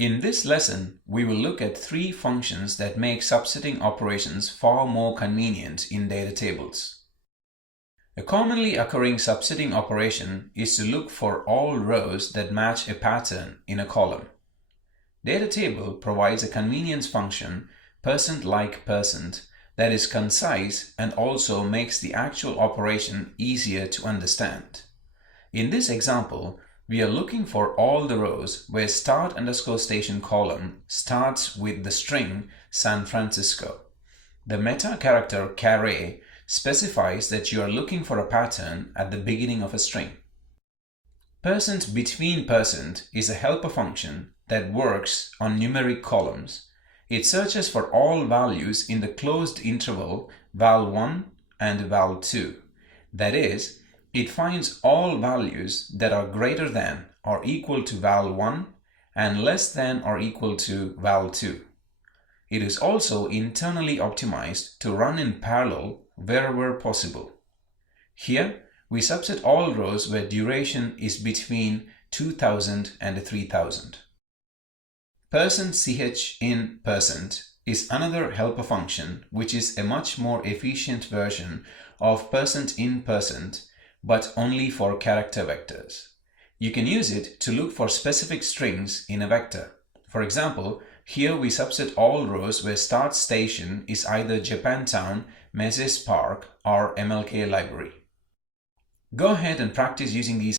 In this lesson, we will look at three functions that make subsetting operations far more convenient in data tables. A commonly occurring subsetting operation is to look for all rows that match a pattern in a column. DataTable provides a convenience function, %like%, that is concise and also makes the actual operation easier to understand. In this example, we are looking for all the rows where start_station column starts with the string San Francisco. The meta character caret specifies that you are looking for a pattern at the beginning of a string. %between% is a helper function that works on numeric columns. It searches for all values in the closed interval val1 and val2. That is, it finds all values that are greater than or equal to val1 and less than or equal to val2. It is also internally optimized to run in parallel wherever possible. Here, we subset all rows where duration is between 2000 and 3000. %ch_in% is another helper function which is a much more efficient version of %in%, but only for character vectors. You can use it to look for specific strings in a vector. For example, here we subset all rows where start station is either Japantown, Mezes Park, or MLK Library. Go ahead and practice using these